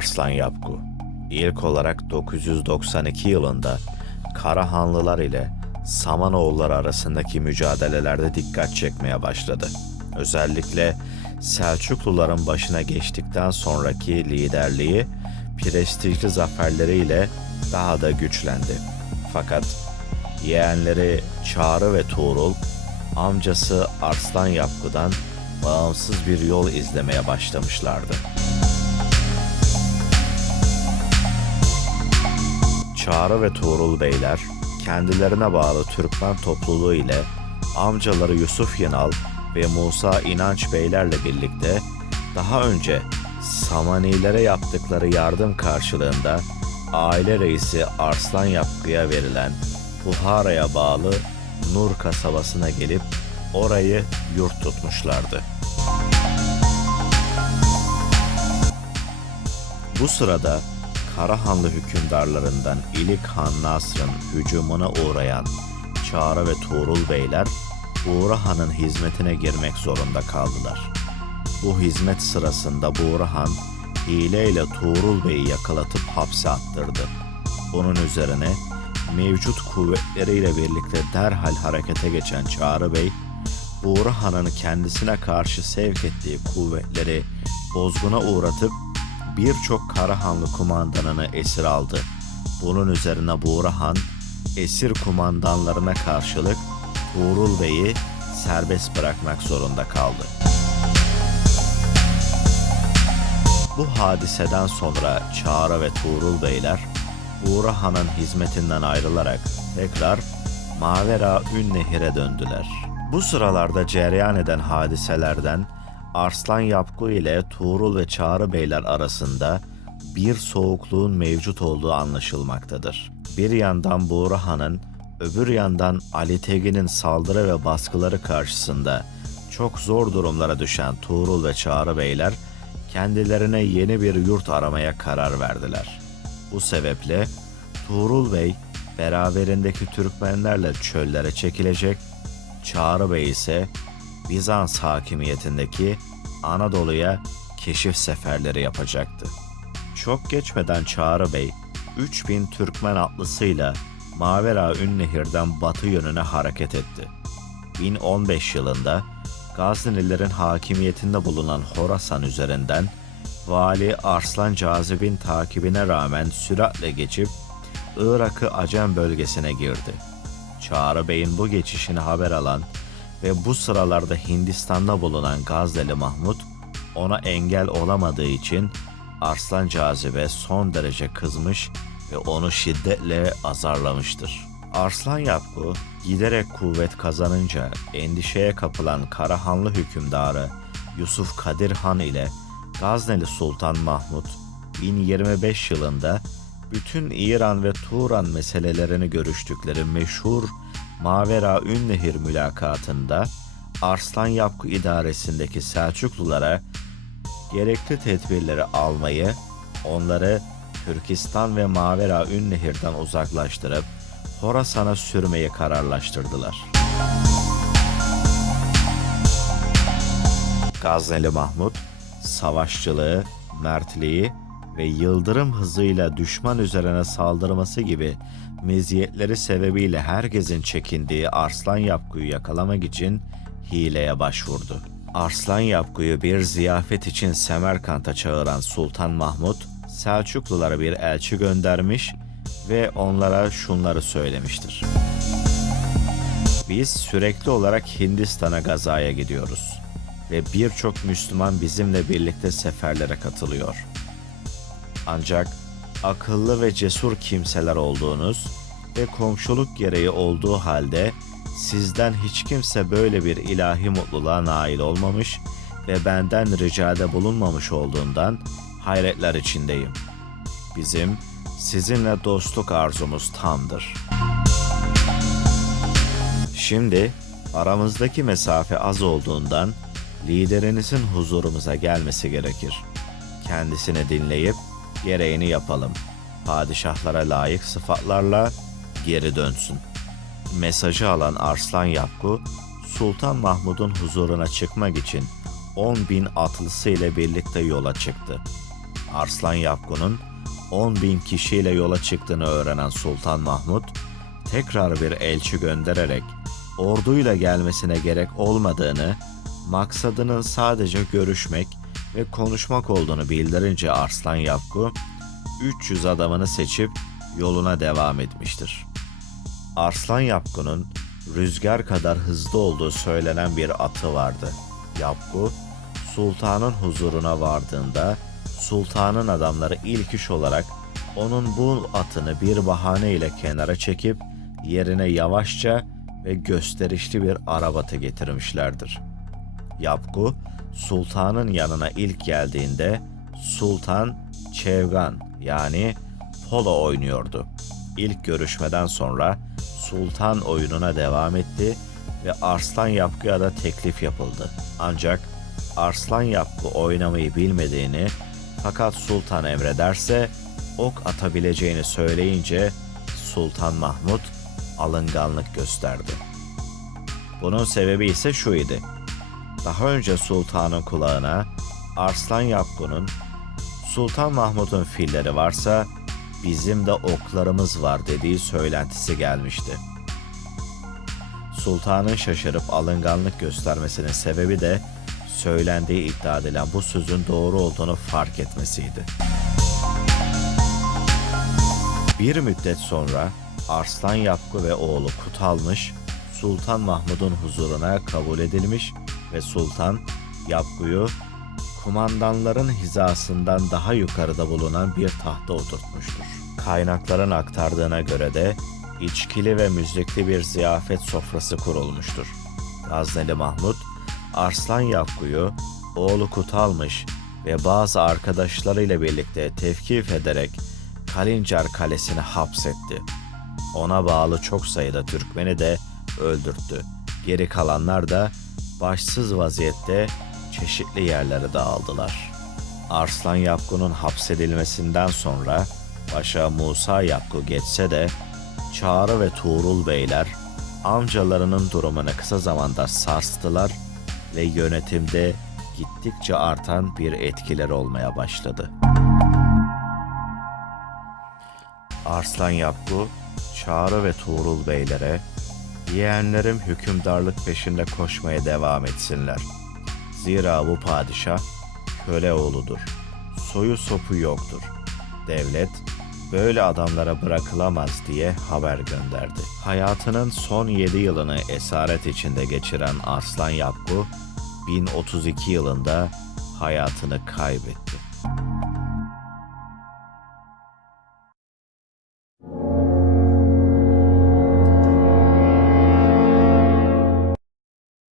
Arslan Yapgu ilk olarak 992 yılında Karahanlılar ile Samanoğulları arasındaki mücadelelerde dikkat çekmeye başladı. Özellikle Selçukluların başına geçtikten sonraki liderliği prestijli zaferleriyle daha da güçlendi. Fakat yeğenleri Çağrı ve Tuğrul amcası Arslan Yapgu'dan bağımsız bir yol izlemeye başlamışlardı. Çağrı ve Tuğrul Beyler kendilerine bağlı Türkmen topluluğu ile amcaları Yusuf Yenal ve Musa İnanç Beylerle birlikte daha önce Samanilere yaptıkları yardım karşılığında aile reisi Arslan Yapkı'ya verilen Buhara'ya bağlı Nur kasabasına gelip orayı yurt tutmuşlardı. Bu sırada Karahanlı hükümdarlarından İlik Han Nasr'ın hücumuna uğrayan Çağrı ve Tuğrul Beyler Buğra Han'ın hizmetine girmek zorunda kaldılar. Bu hizmet sırasında Buğra Han hileyle Tuğrul Bey'i yakalatıp hapse attırdı. Bunun üzerine mevcut kuvvetleriyle birlikte derhal harekete geçen Çağrı Bey, Buğra Han'ın kendisine karşı sevk ettiği kuvvetleri bozguna uğratıp birçok Karahanlı kumandanını esir aldı. Bunun üzerine Buğra Han, esir kumandanlarına karşılık Tuğrul Bey'i serbest bırakmak zorunda kaldı. Bu hadiseden sonra Çağrı ve Tuğrul Beyler Buğra Han'ın hizmetinden ayrılarak tekrar Mavera Ün Nehir'e döndüler. Bu sıralarda cereyan eden hadiselerden Arslan Yapgu ile Tuğrul ve Çağrı Beyler arasında bir soğukluğun mevcut olduğu anlaşılmaktadır. Bir yandan Buğra Han'ın, öbür yandan Ali Tegin'in saldırı ve baskıları karşısında çok zor durumlara düşen Tuğrul ve Çağrı Beyler kendilerine yeni bir yurt aramaya karar verdiler. Bu sebeple Tuğrul Bey beraberindeki Türkmenlerle çöllere çekilecek, Çağrı Bey ise Bizans hakimiyetindeki Anadolu'ya keşif seferleri yapacaktı. Çok geçmeden Çağrı Bey 3000 Türkmen atlısıyla Mavera Ünnehir'den batı yönüne hareket etti. 1015 yılında Gaznelilerin hakimiyetinde bulunan Horasan üzerinden Vali Arslan Cazib'in takibine rağmen süratle geçip Irak'ı Acem bölgesine girdi. Çağrı Bey'in bu geçişini haber alan ve bu sıralarda Hindistan'da bulunan Gazneli Mahmut ona engel olamadığı için Arslan Cazibe son derece kızmış ve onu şiddetle azarlamıştır. Arslan Yapgu giderek kuvvet kazanınca endişeye kapılan Karahanlı hükümdarı Yusuf Kadir Han ile Gazneli Sultan Mahmut 1025 yılında bütün İran ve Turan meselelerini görüştükleri meşhur Mavera Ünnehir mülakatında Arslan Yapku idaresindeki Selçuklulara gerekli tedbirleri almayı, onları Türkistan ve Mavera Ünnehir'den uzaklaştırıp Horasan'a sürmeyi kararlaştırdılar. Gazneli Mahmut, savaşçılığı, mertliği ve yıldırım hızıyla düşman üzerine saldırması gibi meziyetleri sebebiyle herkesin çekindiği Arslan Yapgu'yu yakalamak için hileye başvurdu. Arslan Yapgu'yu bir ziyafet için Semerkant'a çağıran Sultan Mahmut, Selçuklulara bir elçi göndermiş ve onlara şunları söylemiştir. Biz sürekli olarak Hindistan'a gazaya gidiyoruz ve birçok Müslüman bizimle birlikte seferlere katılıyor. Ancak akıllı ve cesur kimseler olduğunuz ve komşuluk gereği olduğu halde sizden hiç kimse böyle bir ilahi mutluluğa nail olmamış ve benden ricade bulunmamış olduğundan hayretler içindeyim. Bizim sizinle dostluk arzumuz tamdır. Şimdi aramızdaki mesafe az olduğundan liderinizin huzurumuza gelmesi gerekir. Kendisini dinleyip gereğini yapalım. Padişahlara layık sıfatlarla geri dönsün. Mesajı alan Arslan Yapgu, Sultan Mahmud'un huzuruna çıkmak için 10 bin atlısı ile birlikte yola çıktı. Arslan Yapgun'un 10 bin kişiyle yola çıktığını öğrenen Sultan Mahmut, tekrar bir elçi göndererek orduyla gelmesine gerek olmadığını, maksadının sadece görüşmek ve konuşmak olduğunu bildirince Arslan Yapgu, 300 adamını seçip yoluna devam etmiştir. Arslan Yapgu'nun rüzgar kadar hızlı olduğu söylenen bir atı vardı. Yapgu, sultanın huzuruna vardığında sultanın adamları ilk iş olarak onun bu atını bir bahane ile kenara çekip yerine yavaşça ve gösterişli bir arabatı getirmişlerdir. Yapgu, sultanın yanına ilk geldiğinde sultan çevgan yani polo oynuyordu. İlk görüşmeden sonra sultan oyununa devam etti ve Arslan Yapgu'ya da teklif yapıldı. Ancak Arslan Yapgu oynamayı bilmediğini fakat sultan emrederse ok atabileceğini söyleyince Sultan Mahmut alınganlık gösterdi. Bunun sebebi ise şu idi. Daha önce sultanın kulağına Arslan Yapgu'nun Sultan Mahmut'un filleri varsa bizim de oklarımız var dediği söylentisi gelmişti. Sultanın şaşırıp alınganlık göstermesinin sebebi de söylendiği iddia edilen bu sözün doğru olduğunu fark etmesiydi. Bir müddet sonra Arslan Yapgu ve oğlu Kutalmış Sultan Mahmud'un huzuruna kabul edilmiş ve Sultan Yapgu'yu kumandanların hizasından daha yukarıda bulunan bir tahta oturtmuştur. Kaynakların aktardığına göre de içkili ve müzikli bir ziyafet sofrası kurulmuştur. Gazneli Mahmud, Arslan Yapgu'yu oğlu Kutalmış ve bazı arkadaşlarıyla birlikte tevkif ederek Kalincar Kalesi'ne hapsetti. Ona bağlı çok sayıda Türkmeni de öldürttü. Geri kalanlar da başsız vaziyette çeşitli yerlere dağıldılar. Arslan Yapgu'nun hapsedilmesinden sonra Paşa Musa Yapgu geçse de Çağrı ve Tuğrul Beyler amcalarının durumunu kısa zamanda sarstılar ve yönetimde gittikçe artan bir etkileri olmaya başladı. Arslan Yapgu, Çağrı ve Tuğrul Beylere, yeğenlerim hükümdarlık peşinde koşmaya devam etsinler. Zira bu padişah köle oğludur. Soyu sopu yoktur. Devlet böyle adamlara bırakılamaz diye haber gönderdi. Hayatının son 7 yılını esaret içinde geçiren Arslan Yapgu 1032 yılında hayatını kaybetti.